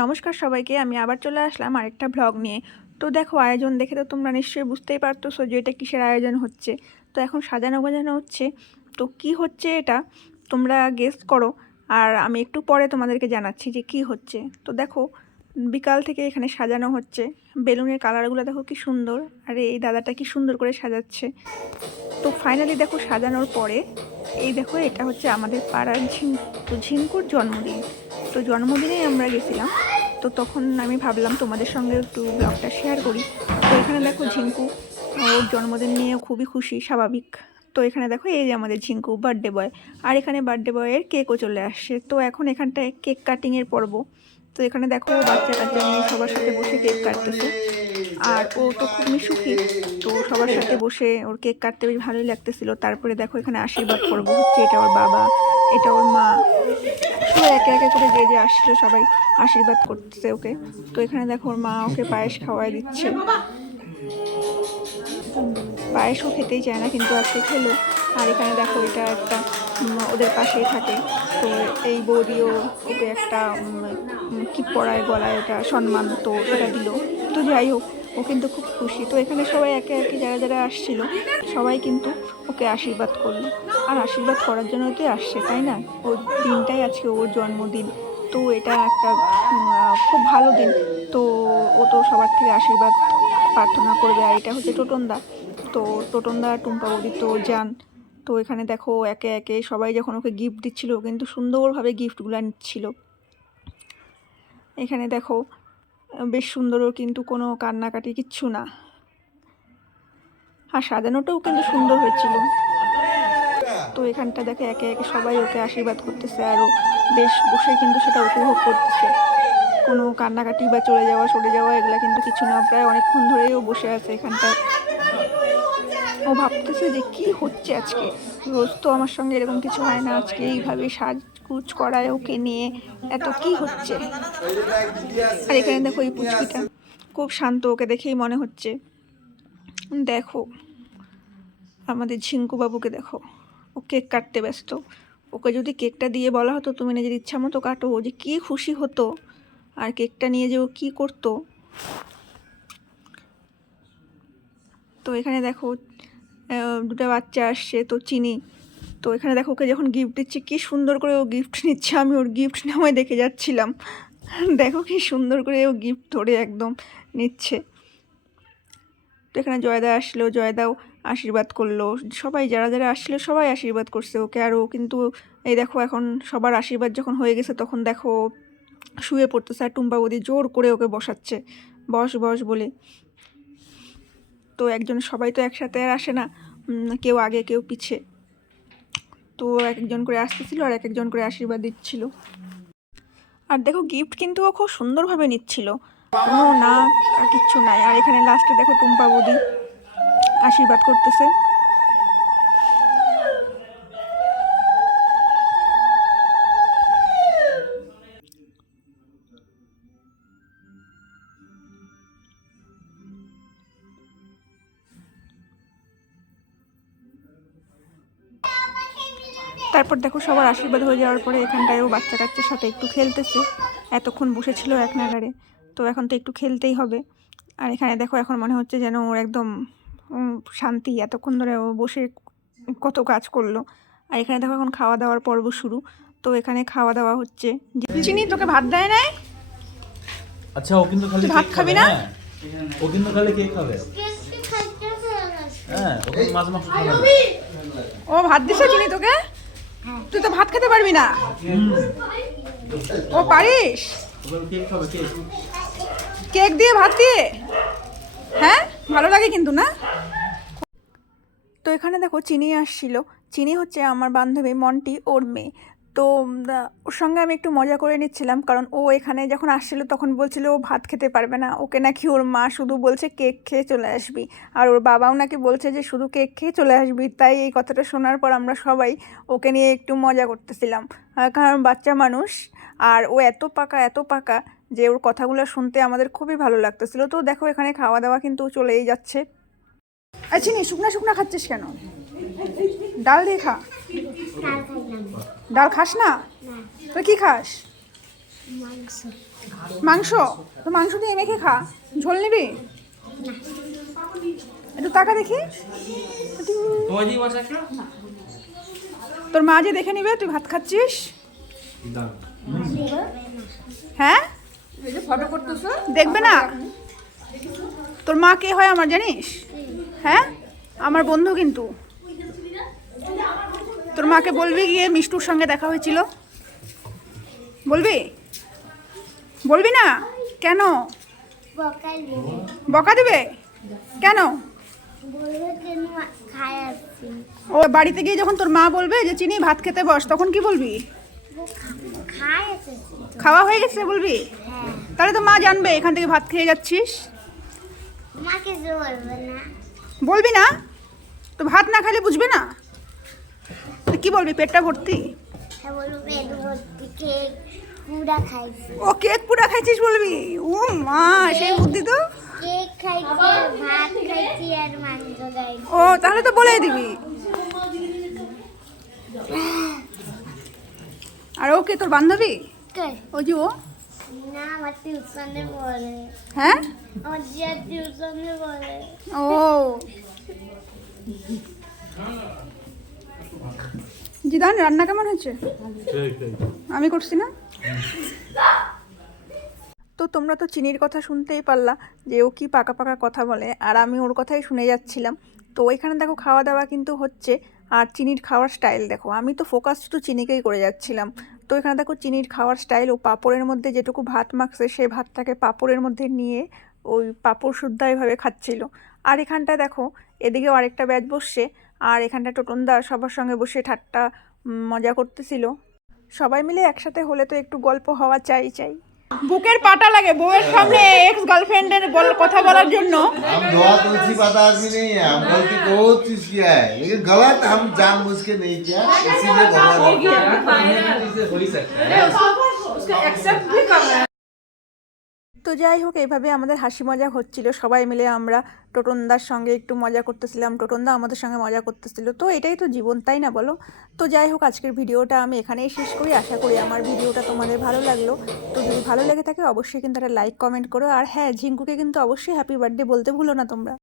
নমস্কার সবাইকে, আমি আবার চলে আসলাম আরেকটা ব্লগ নিয়ে। তো দেখো, আয়োজন দেখে তো তোমরা নিশ্চয়ই বুঝতেই পারতেছো যে এটা কিসের আয়োজন হচ্ছে। তো এখন সাজানো গোজানো হচ্ছে। তো কি হচ্ছে এটা তোমরা গেস্ট করো। আর আমি একটু পরে তোমাদেরকে জানাচ্ছি যে কি হচ্ছে। তো দেখো, বিকাল থেকে এখানে সাজানো হচ্ছে। বেলুনের কালারগুলো দেখো কি সুন্দর। আর, এই দাদাটা কি সুন্দর করে সাজাচ্ছে। তো ফাইনালি দেখো সাজানোর পরে, এই দেখো, এটা হচ্ছে আমাদের পাড়ার ঝিং তো ঝিঙ্কুর জন্মদিন। তো জন্মদিনেই আমরা গেছিলাম। তো তখন আমি ভাবলাম তোমাদের সঙ্গে একটু ব্লগটা শেয়ার করি। তো এখানে দেখো ঝিঙ্কু, ওর জন্মদিন নিয়ে খুবই খুশি, স্বাভাবিক। তো এখানে দেখো এই যে আমাদের ঝিঙ্কু বার্থডে বয় আর এখানে বার্থডে বয়ের কেকও চলে আসছে। তো এখন এখানটায় কেক কাটিংয়ের পর্ব। তো এখানে দেখো বাচ্চা কাচ্চা নিয়ে সবার সাথে বসে কেক কাটতেছে। আর ও তো খুবই সুখী। তো সবার সাথে বসে ওর কেক কাটতে বেশ ভালোই লাগতেছিল। তারপরে দেখো এখানে আশীর্বাদ করব হচ্ছে। এটা ওর বাবা। এটা ওর মা। সবাই একে একে করে যে যে আসছিল সবাই আশীর্বাদ করতেছে ওকে। তো এখানে দেখো ওর মা ওকে পায়েস খাওয়াই দিচ্ছে। পায়েসও খেতেই চায় না, কিন্তু আজকে খেলো। আর এখানে দেখো এটা একটা ওদের পাশেই থাকে। তো এই বৌদিও ওকে একটা কি পড়ায় গলায় ওটা সম্মান তো এটা দিল। তো যাই হোক ও কিন্তু খুব খুশি। তো এখানে সবাই একে একে যারা যারা আসছিল, সবাই কিন্তু ওকে আশীর্বাদ করল। আর আশীর্বাদ করার জন্য তো আসছে, তাই না? ওর দিনটাই আজকে ওর জন্মদিন। তো এটা একটা খুব ভালো দিন। তো ও তো সবার থেকে আশীর্বাদ প্রার্থনা করবে। আর এটা হচ্ছে টোটনদা। তো টোটনদা, টুম্পা বৌদি তো যান। তো এখানে দেখো একে একে সবাই যখন ওকে গিফট দিচ্ছিল কিন্তু সুন্দরভাবে গিফটগুলো নিচ্ছিল। এখানে দেখো বেশ সুন্দরও কিন্তু কোনো কান্নাকাটি কিচ্ছু না। আর সাজানোটাও কিন্তু সুন্দর হয়েছিল। তো এখানটা দেখে একে একে সবাই ওকে আশীর্বাদ করতেছে আরও বেশ বসে কিন্তু সেটা উপভোগ করতেছে। কোনো কান্নাকাটি বা চলে যাওয়া, সরে যাওয়া এগুলা কিন্তু কিছু না। প্রায় অনেকক্ষণ ধরেই ও বসে আছে এখানটায়। ও ভাবতেছে যে কি হচ্ছে আজকে। রোজ তো আমার সঙ্গে এরকম কিছু হয় না, আজকে এইভাবে সাজকুচ করায় ওকে নিয়ে। এত কি হচ্ছে? আর এখানে দেখো এই পুচকিটা। খুব শান্ত, ওকে দেখেই মনে হচ্ছে। দেখো, আমাদের ঝিঙ্কু বাবুকে দেখো। ও কেক কাটতে ব্যস্ত। ওকে যদি কেকটা দিয়ে বলা হতো, তুমি নিজের ইচ্ছা মতো কাটো, ও যে কী খুশি হতো। আর কেকটা নিয়ে যে ও কী করতো। তো এখানে দেখো দুটো বাচ্চা আসছে, তো চিনি। তো এখানে দেখো, ওকে যখন গিফট দিচ্ছে, কি সুন্দর করে ও গিফট নিচ্ছে। আমি ওর গিফট নেওয়ায় দেখে যাচ্ছিলাম। দেখো কি সুন্দর করে ও গিফট ধরে একদম নিচ্ছে। তো এখানে জয়দা আসলো, জয়দাও আশীর্বাদ করল। সবাই যারা যারা আসলো সবাই আশীর্বাদ করছে ওকে। আর ও কিন্তু, এই দেখো, এখন সবার আশীর্বাদ যখন হয়ে গেছে, তখন দেখো, শুয়ে পড়তেছে আর টুম্পা বৌদি জোর করে ওকে বসাচ্ছে। বস বস বলে। তো একজন, সবাই তো একসাথে আর আসে না। কেউ আগে, কেউ পিছে। তো এক একজন করে আসতেছিল আর এক একজন করে আশীর্বাদ দিচ্ছিল। আর দেখো গিফট কিন্তু ও খুব সুন্দরভাবে নিচ্ছিল। কোনো না, আর কিচ্ছু নাই। আর এখানে লাস্টে দেখো টুম্পা বৌদি আশীর্বাদ করতেছে। তারপর দেখো সবার আশীর্বাদ হয়ে যাওয়ার পরে এখানটায় ও বাচ্চা কাচ্চার সাথে একটু খেলতেছে। এতক্ষণ বসেছিল এক নাগারে তো এখন তো একটু খেলতেই হবে। আর এখানে দেখো এখন মনে হচ্ছে যেন ওর একদম শান্তি। এতক্ষণ ধরে ও বসে কত কাজ করল। আর এখানে দেখো এখন খাওয়া দাওয়ার পর্ব শুরু। তো এখানে খাওয়া দাওয়া হচ্ছে। চিনি তোকে ভাত দেয় নাই? আচ্ছা ও কিন্তু খালি তুই ভাত খাবি না? হ্যাঁ। ও কিন্তু খালি কেক খাবে। হ্যাঁ ও মাছ মাংস খাবে। না। ও ভাত দিছে চিনি তোকে? তুই তো ভাত খেতে পারবি না? ও, পারিস? কেক দিয়ে ভাত দিয়ে? হ্যাঁ? ভালো লাগে কিন্তু, না? তো এখানে দেখো, চিনি আসছিল। চিনি হচ্ছে আমার বান্ধবী মন্টি, ওর মেয়ে। তো ওর সঙ্গে আমি একটু মজা করে নিচ্ছিলাম। কারণ ও এখানে যখন আসছিল তখন বলছিল ও ভাত খেতে পারবে না। ওকে নাকি ওর মা শুধু বলছে কেক খেয়ে চলে আসবি। আর ওর বাবাও নাকি বলছে যে শুধু কেক খেয়ে চলে আসবি। তাই এই কথাটা শোনার পর আমরা সবাই ওকে নিয়ে একটু মজা করতেছিলাম। কারণ বাচ্চা মানুষ। আর ও এত পাকা এত পাকা যে ওর কথাগুলো শুনতে আমাদের খুবই ভালো লাগতেছিল। তো দেখো, এখানে খাওয়া দাওয়া কিন্তু চলেই যাচ্ছে। আচ্ছা নি শুকনা শুকনা খাচ্ছিস কেন? ডাল দিয়ে খা। ডাল খাস না? তুই কি খাস? মাংস। মাংস? তো মাংস দিয়ে মেখে খা। ঝোল নিবি? একটু টাকা দেখি। তোর মা যে দেখে নিবে তুই ভাত খাচ্ছিস? হ্যাঁ? দেখবে না? তোর মা কে হয় আমার জানিস? হ্যাঁ? আমার বন্ধু কিন্তু। তোর মাকে বলবি গিয়ে মিষ্টুর সঙ্গে দেখা হয়েছিল? বলবি? বলবি না? কেন? বকা দেবে। কেন? ও বাড়িতে গিয়ে যখন তোর মা বলবে যে চিনি ভাত খেতে বস তখন কি বলবি? খাওয়া হয়ে গেছে বলবি? হ্যাঁ। তাহলে তো মা জানবে এখান থেকে ভাত খেয়ে যাচ্ছিস? বলবে না। তো ভাত না খেলে বুঝবে না? কি বলবি পেটটা ভর্তি? হ্যাঁ ও কেক পুরা খাইছিস বলবি? ও মা সেই বুদ্ধি তো। ও তাহলে তো বলেই দিবি। আর ও কে তোর বান্ধবী? ওই যে ও? হ্যাঁ? ও। জিদান রান্না কেমন হয়েছে? আমি করছি না? তো তোমরা তো চিনির কথা শুনতেই পারলা যে ও কি পাকা পাকা কথা বলে আর আমি ওর কথাই শুনে যাচ্ছিলাম। তো এখানে দেখো খাওয়া দাওয়া কিন্তু হচ্ছে আর চিনির খাওয়ার স্টাইল দেখো। আমি তো ফোকাস শুধু চিনিকেই করে যাচ্ছিলাম। তো এখানে দেখো চিনির খাওয়ার স্টাইল ও পাঁপড়ের মধ্যে যেটুকু ভাত মাখছে সেই ভাতটাকে পাঁপড়ের মধ্যে নিয়ে ওই পাঁপড় শুদ্ধ এভাবে খাচ্ছিল। আর এখানটা দেখো এদিকেও আরেকটা ব্যাচ বসছে আর এখানটা টোটনদা সবার সঙ্গে বসে ঠাট্টা উম, মজা করতেছিল সবাই মিলে একসাথে হলে তো একটু গল্প হওয়া চাই চাই বুকের পাটা লাগে বউয়ের সামনে এক্স গার্লফ্রেন্ডের কথা বলার জন্য हम दुआ तुलसी बात आदमी नहीं है हम गलती बहुत चीज किया है लेकिन गलत हम जानबूझ के नहीं किया इसीलिए भगवान তো যাই হোক এইভাবে আমাদের হাসি মজা হচ্ছিল। সবাই মিলে আমরা টোটনদার সঙ্গে একটু মজা করতেছিলাম। টোটনদা আমাদের সঙ্গে মজা করতেছিল। তো এটাই তো জীবন, তাই না বলো? তো যাই হোক, আজকের ভিডিওটা আমি এখানেই শেষ করি। আশা করি আমার ভিডিওটা তোমাদের ভালো লাগল। তো যদি ভালো লেগে থাকে, অবশ্যই কিন্তু একটা লাইক, কমেন্ট করো। আর হ্যাঁ ঝিঙ্কুকে কিন্তু অবশ্যই হ্যাপি বার্থডে বলতে ভুলো না তোমরা।